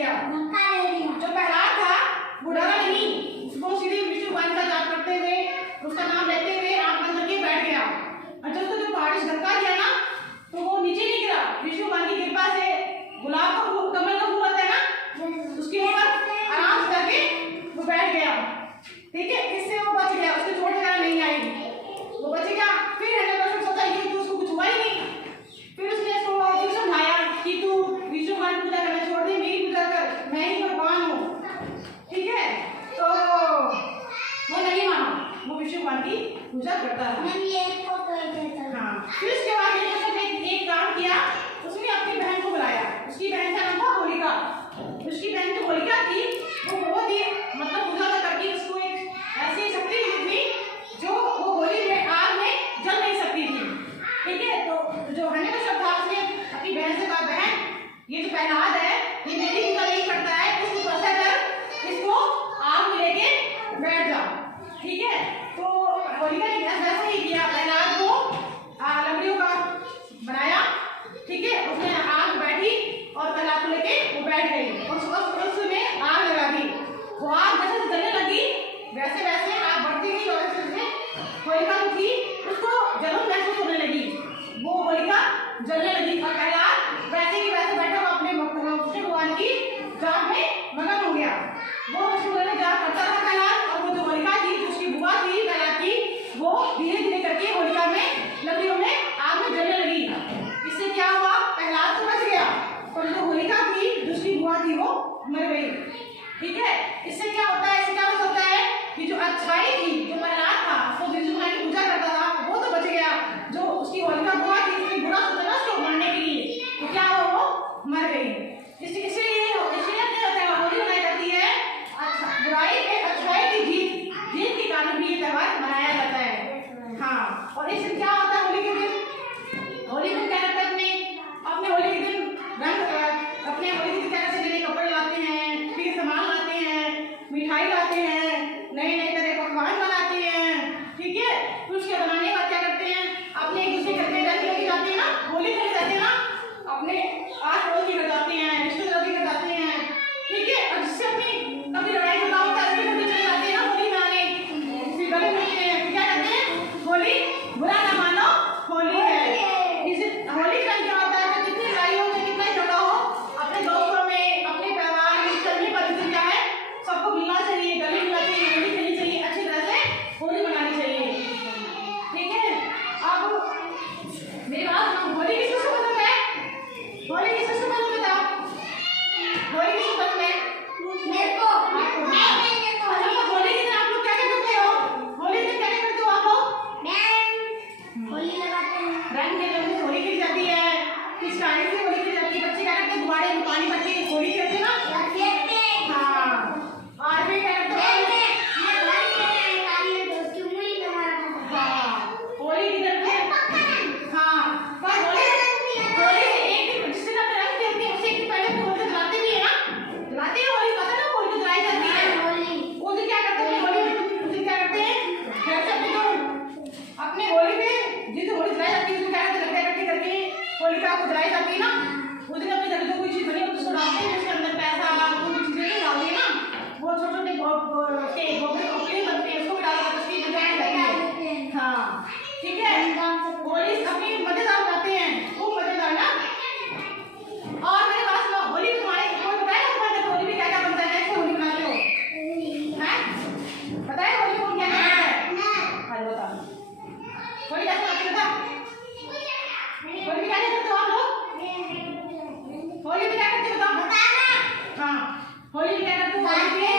दिया। जो प्रहलाद था वो डरा नहीं, उसको सीधे विष्णु भगवान का जाप करते हुए उसका नाम लेते हुए आंख बंद करके बैठ गया। और जब उसको जो पहाड़ी से धक्का दिया ना तो वो नीचे नहीं गिरा। विष्णु भगवान की कृपा से गुलाब का फूल, कमल का फूल होता है ना, उसके ऊपर आराम से करके वो बैठ गया। ठीक है, इससे वो बच गया, उसको चोट वगैरह नहीं आई, वो बच गया। फिर हिरण्यकश्यप सोचा कि तो उसको कुछ हुआ ही नहीं। फिर उसने उसको समझाया कि तू विष्णु भगवान की पूजा करना छोड़ दे, मेरी पूजा कर, मैं ही भगवान हूँ। ठीक है, तो वो नहीं माना, वो विष्णु भगवान की पूजा करता है। हाँ, फिर उसके बाद हिरण्यकश्यप ने एक काम किया, उसने अपनी बहन को बुलाया। उसकी बहन का नाम था होलिका। उसकी बहन जो होलिका थी वो बहुत ही मतलब पूजा करके उसको एक ऐसी शक्ति मिली थी जो वो होली में आग में जल नहीं सकती थी। ठीक है, तो जो हिरण्यकश्यप था उसने अपनी बहन से कहा, बहन ये जो प्रहलाद है ये मेरी पूजा नहीं करता है, इसको तपस्या कर, इसको आग में लेके बैठ जा। ठीक है, तो होलिका ने ऐसा ही किया, प्रहलाद को लकड़ियों का बनाया। ठीक है, उसने आग बैठी और प्रहलाद को लेके वो बैठ गई और उसमें आग लगा दी। वो आग जैसे जलने लगी वैसे वैसे आग बढ़ती गई और जैसे होलिका जो थी उसको जलन महसूस होने लगी, वो होलिका जलने लगी और प्रहलाद वैसे ही वैसे बैठा हुआ अपने विष्णु भगवान की जाप में मगन हो गया। वो विष्णु भगवान की जाप करता था प्रहलाद, और वो जो होलिका थी उसकी बुआ थी प्रहलाद की, वो धीरे धीरे करके होलिका में लकड़ियों में आग में जलने लगी। इससे क्या हुआ, प्रहलाद तो बच गया पर जो होलिका थी दूसरी बुआ थी वो मर गई। ठीक है, इससे क्या होता है, इससे क्या होता है कि जो अच्छाई थी, जो प्रहलाद था वो विष्णु भगवान की पूजा करता था वो तो बच गया, जो उसकी होलिका बुआ थी उसने बुरा सोचा ना उसको मारने के लिए, तो क्या हुआ, वो मर गई। इसलिए होली मनाई जाती है बुराई पे अच्छाई की जीत, जीत के कारण भी ये त्योहार मनाया जाता है। हाँ, और इस दिन क्या होता है, होली के दिन, होली को क्या करते हैं, अपने होली के दिन रंग, अपने होली के दिन क्या करते हैं, नए कपड़े लाते हैं, फिर सामान लाते हैं, मिठाई लाते हैं, नए नए तरह के पकवान बनाते हैं। ठीक है, फिर उसके बनाने के बाद क्या करते हैं, अपने एक दूसरे घर पे रंग लेके जाते हैं ना, होली खेले जाते हैं ना, अपने आस पड़ोस के घर जाते हैं, रिश्तेदारों के घर जाते हैं। ठीक है, और जिससे अपनी कभी लड़ाई झगड़ा होता है उसके घर चले जाते हैं ना होली मनाने, फिर गले मिलते हैं, क्या कहते हैं, होली बुरा ना मानो होली है। इस होली का क्या होता है, कितनी लड़ाई हो चाहे कितना झगड़ा हो, अपने दोस्तों में, अपने परिवार में चलने पर क्या है, सबको मिलना चाहिए, गले मिलना चाहिए, होली खेलनी चाहिए, अच्छी तरह से होली मनानी चाहिए। ठीक है, अब मेरी बात सुनो, होली किसको पसंद है, होली किसको पसंद है, होली किसको पसंद है, मेरे को। अच्छा, तो होली के दिन आप लोग क्या क्या करते हो, होली के दिन क्या क्या करते हो आप लोग, होली लगाते हैं, रंग खेलते, होली खेली जाती है, पिचकारी से होली खेली जाती है, बच्चे क्या करते हैं, गुब्बारे में पानी भर के होली खेलते हैं ना, हाँ, और फिर क्या करते हैं, होली के दिन, हाँ, पर होली एक दिन जिस दिन आप रंग खेलते हैं उससे एक दिन पहले तो होली जलाते भी है ना, जलाते हैं होली, पता है ना होली जलाई जाती है। उस दिन क्या करते हैं, होली उस दिन क्या करते हैं, घर से अपने होली पे जिस दिन होली जलाई जाती है उसको क्या करते हैं, इकट्ठी करके होलिका को जलाई जाती है ना, उस दिन अपने घर में कोई चीज बनी हो तो उसको डालते हैं, उसके अंदर पैसा कोई चीजें डालते हैं ना, वो छोटे छोटे गोबर बनते हैं, उसको भी डालकर उसकी जलाई जाती है। हाँ, ठीक है, होली अपनी मजेदार बनाते हैं, खूब मजेदार ना। और मेरे पास ना होली तुम्हारे कोई बताया तुम्हारे होली में क्या क्या बनता है, कैसे होली मनाते हो, हैं बताए होली में क्या क्या बनता है, हाँ बता, होली कैसे मनाते हो, बता होली में क्या क्या करते हो आप लोग, होली में क्या करते हो बताओ, हाँ होली में क्या करते हो, होली में